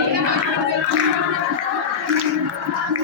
Thank you.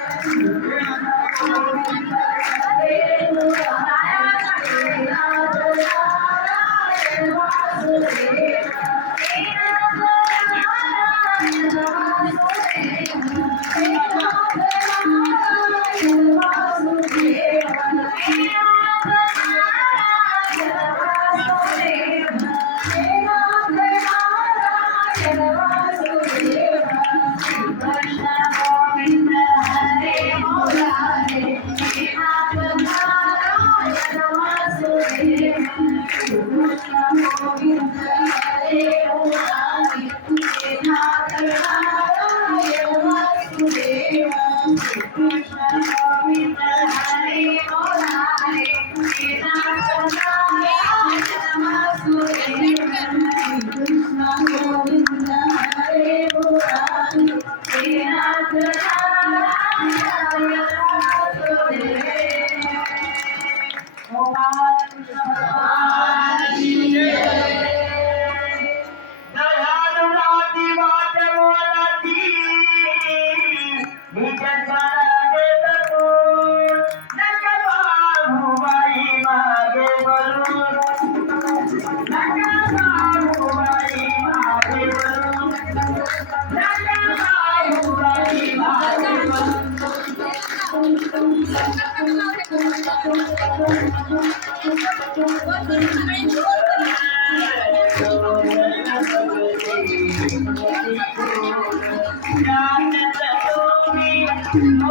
Oh, you.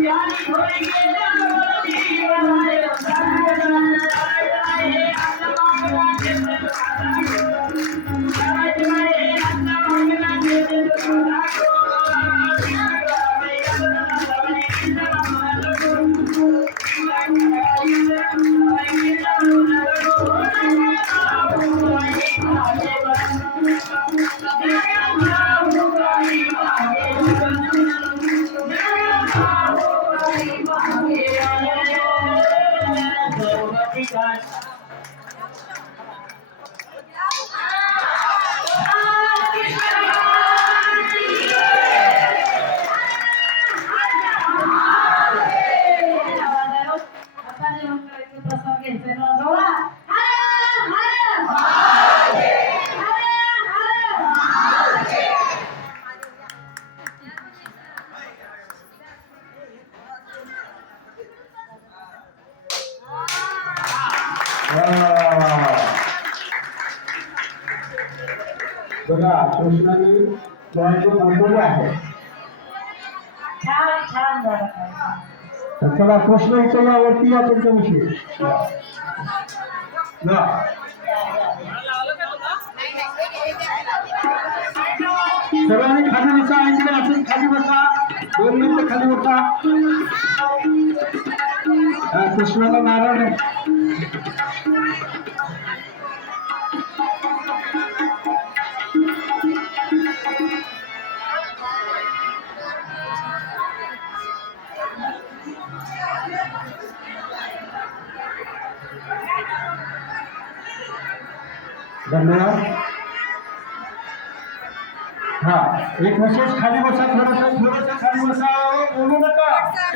यानी कोई के ना बोली बनाए रंगाने guys. তোরা কৃষ্ণানি তোমাকে মন্দিরে আছে তোরা কৃষ্ণ তোলা ওর পিয়া করতে বসে না সবাই খালি বসা আইনগুলো আছেন খালি বসা दोन मिनिट खाली होता कृष्णाला नारायण धन्यवाद हा एक विशेष खाली बसा थोडस थोडस खाली बसा बोलू नका